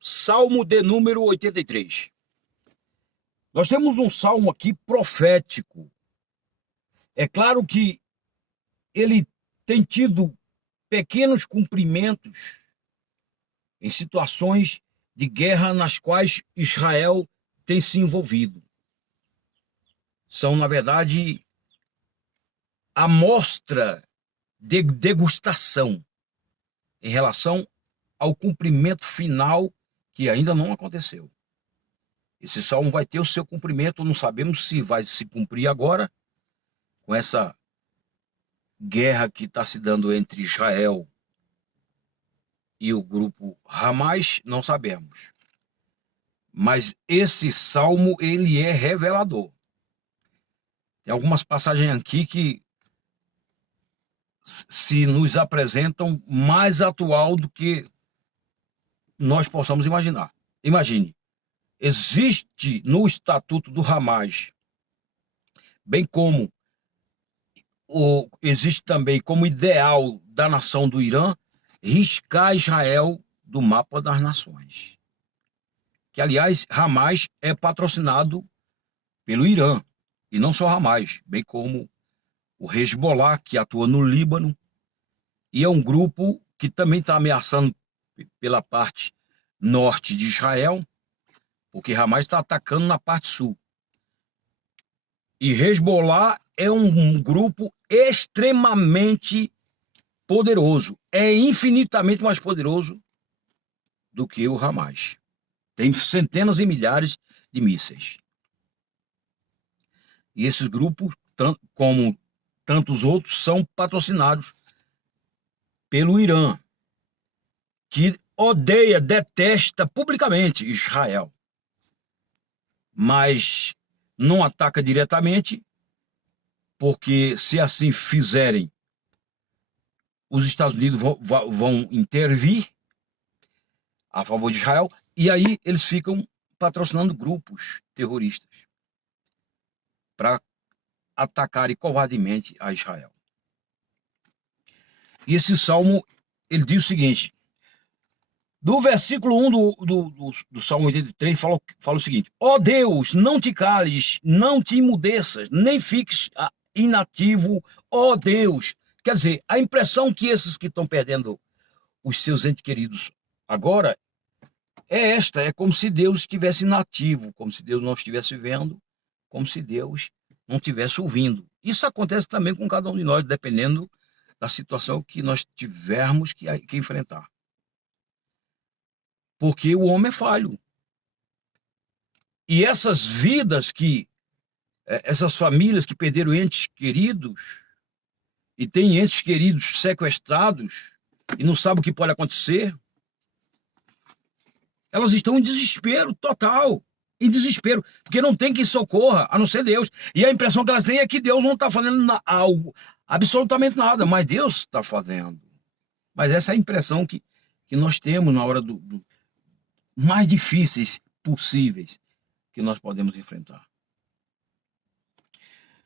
Salmo de número 83. Nós temos um salmo aqui profético. É claro que ele tem tido pequenos cumprimentos em situações de guerra nas quais Israel tem se envolvido. São, na verdade, amostra de degustação em relação ao cumprimento final que ainda não aconteceu. Esse salmo vai ter o seu cumprimento, não sabemos se vai se cumprir agora, com essa guerra que está se dando entre Israel e o grupo Hamas, não sabemos. Mas esse salmo, ele é revelador. Tem algumas passagens aqui que se nos apresentam mais atual do que nós possamos imaginar. Imagine, existe no Estatuto do Hamas, bem como existe também como ideal da nação do Irã, riscar Israel do mapa das nações. Que, aliás, Hamas é patrocinado pelo Irã, e não só Hamas, bem como o Hezbollah, que atua no Líbano, e é um grupo que também está ameaçando pela parte norte de Israel, porque Hamas está atacando na parte sul. E Hezbollah é um grupo extremamente poderoso, é infinitamente mais poderoso do que o Hamas. Tem centenas e milhares de mísseis. E esses grupos, como tantos outros, são patrocinados pelo Irã, que odeia, detesta publicamente Israel, mas não ataca diretamente, porque se assim fizerem, os Estados Unidos vão intervir a favor de Israel, e aí eles ficam patrocinando grupos terroristas para atacarem covardemente a Israel. E esse salmo, ele diz o seguinte, do versículo 1 do Salmo 83, fala o seguinte: ó Deus, não te cales, não te emudeças, nem fiques inativo, ó Deus. Quer dizer, a impressão que esses que estão perdendo os seus entes queridos agora é esta, é como se Deus estivesse inativo, como se Deus não estivesse vendo, como se Deus não estivesse ouvindo. Isso acontece também com cada um de nós, dependendo da situação que nós tivermos que enfrentar. Porque o homem é falho. E essas vidas essas famílias que perderam entes queridos, e têm entes queridos sequestrados, e não sabem o que pode acontecer, elas estão em desespero total. Em desespero, porque não tem quem socorra, a não ser Deus. E a impressão que elas têm é que Deus não está fazendo algo, absolutamente nada, mas Deus está fazendo. Mas essa é a impressão que nós temos na hora mais difíceis possíveis que nós podemos enfrentar.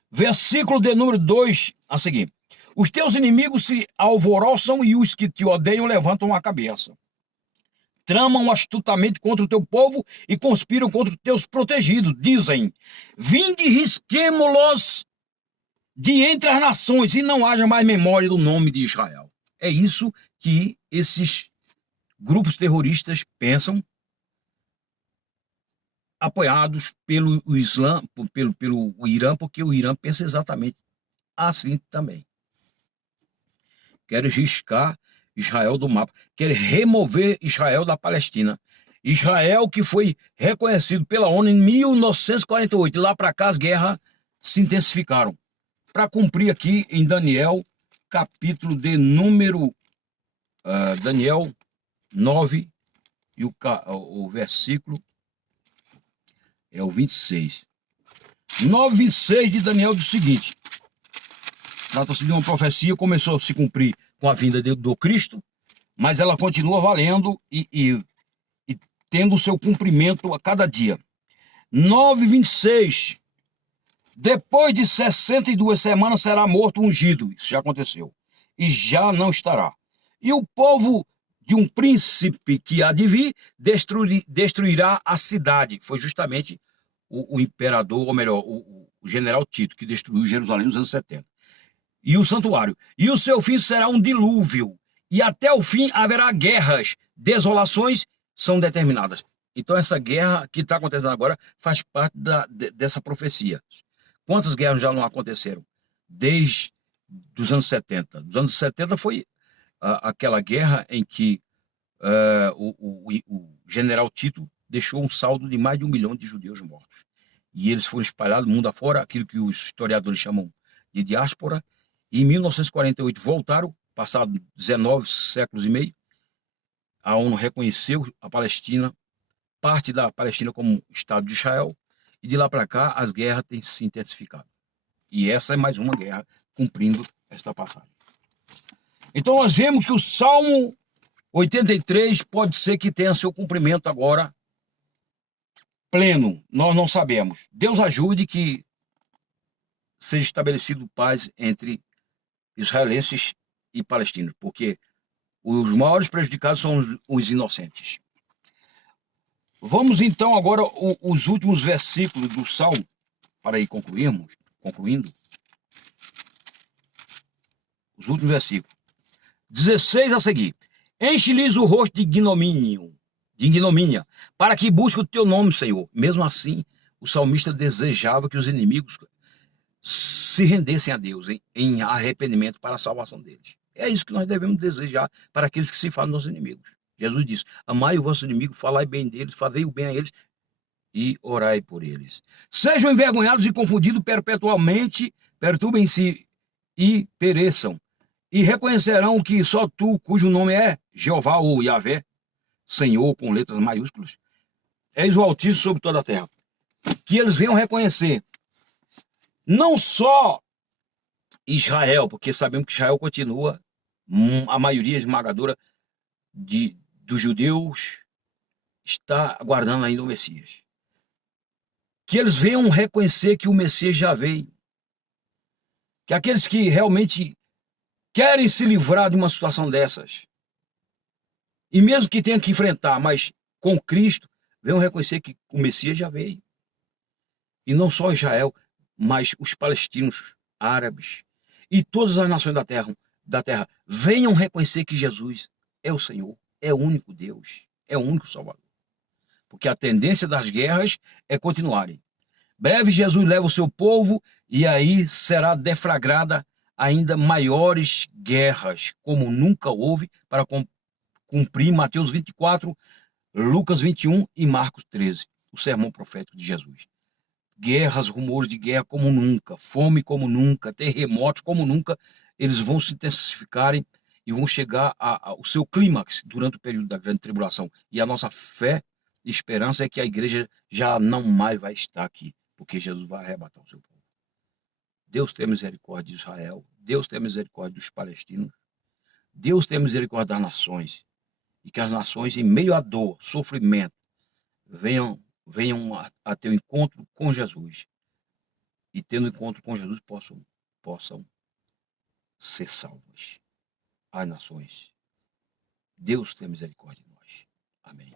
Versículo de número 2 a seguir. Os teus inimigos se alvoroçam e os que te odeiam levantam a cabeça. Tramam astutamente contra o teu povo e conspiram contra os teus protegidos. Dizem, vinde risquemo-los de entre as nações e não haja mais memória do nome de Israel. É isso que esses grupos terroristas pensam, apoiados pelo Islã, pelo Irã, porque o Irã pensa exatamente assim também. Quer riscar Israel do mapa, quer remover Israel da Palestina. Israel que foi reconhecido pela ONU em 1948. Lá para cá as guerras se intensificaram. Para cumprir aqui em Daniel, capítulo de número Daniel 9, e o versículo é o 26. 9:26 de Daniel diz o seguinte: trata-se de uma profecia, começou a se cumprir com a vinda do Cristo, mas ela continua valendo e tendo o seu cumprimento a cada dia. 9:26. Depois de 62 semanas será morto o ungido. Isso já aconteceu. E já não estará. E o povo de um príncipe que há de vir, destruirá a cidade. Foi justamente o imperador, ou melhor, o general Tito, que destruiu Jerusalém nos anos 70. E o santuário. E o seu fim será um dilúvio. E até o fim haverá guerras, desolações são determinadas. Então essa guerra que está acontecendo agora faz parte dessa profecia. Quantas guerras já não aconteceram? Desde os anos 70. Dos anos 70 foi aquela guerra em que o general Tito deixou um saldo de mais de 1 milhão de judeus mortos. E eles foram espalhados mundo afora, aquilo que os historiadores chamam de diáspora. E em 1948 voltaram, passado 19 séculos e meio, a ONU reconheceu a Palestina, parte da Palestina como Estado de Israel, e de lá para cá as guerras têm se intensificado. E essa é mais uma guerra cumprindo esta passagem. Então nós vemos que o Salmo 83 pode ser que tenha seu cumprimento agora pleno, nós não sabemos. Deus ajude que seja estabelecido paz entre israelenses e palestinos, porque os maiores prejudicados são os inocentes. Vamos então agora os últimos versículos do Salmo, para ir concluindo. Os últimos versículos. 16 a seguir. Enche-lhes o rosto de ignomínia, para que busque o teu nome, Senhor. Mesmo assim, o salmista desejava que os inimigos se rendessem a Deus em arrependimento para a salvação deles. É isso que nós devemos desejar para aqueles que se fazem nossos inimigos. Jesus disse: amai o vosso inimigo, falai bem deles, fazei o bem a eles e orai por eles. Sejam envergonhados e confundidos perpetuamente, perturbem-se e pereçam. E reconhecerão que só tu, cujo nome é Jeová ou Yahvé, Senhor com letras maiúsculas, és o Altíssimo sobre toda a terra. Que eles venham reconhecer não só Israel, porque sabemos que Israel continua, a maioria esmagadora dos judeus está aguardando ainda o Messias. Que eles venham reconhecer que o Messias já veio. Que aqueles que realmente querem se livrar de uma situação dessas, e mesmo que tenham que enfrentar, mas com Cristo, venham reconhecer que o Messias já veio. E não só Israel, mas os palestinos, árabes e todas as nações da terra venham reconhecer que Jesus é o Senhor, é o único Deus, é o único Salvador. Porque a tendência das guerras é continuarem. Breve Jesus leva o seu povo e aí será deflagrada ainda maiores guerras, como nunca houve, para cumprir Mateus 24, Lucas 21 e Marcos 13, o sermão profético de Jesus. Guerras, rumores de guerra como nunca, fome como nunca, terremotos como nunca, eles vão se intensificarem e vão chegar ao seu clímax durante o período da grande tribulação. E a nossa fé e esperança é que a igreja já não mais vai estar aqui, porque Jesus vai arrebatar o seu povo. Deus tenha misericórdia de Israel, Deus tenha misericórdia dos palestinos, Deus tenha misericórdia das nações, e que as nações, em meio à dor, sofrimento, venham a ter um encontro com Jesus. E tendo encontro com Jesus, possam ser salvas as nações. Deus tenha misericórdia de nós. Amém.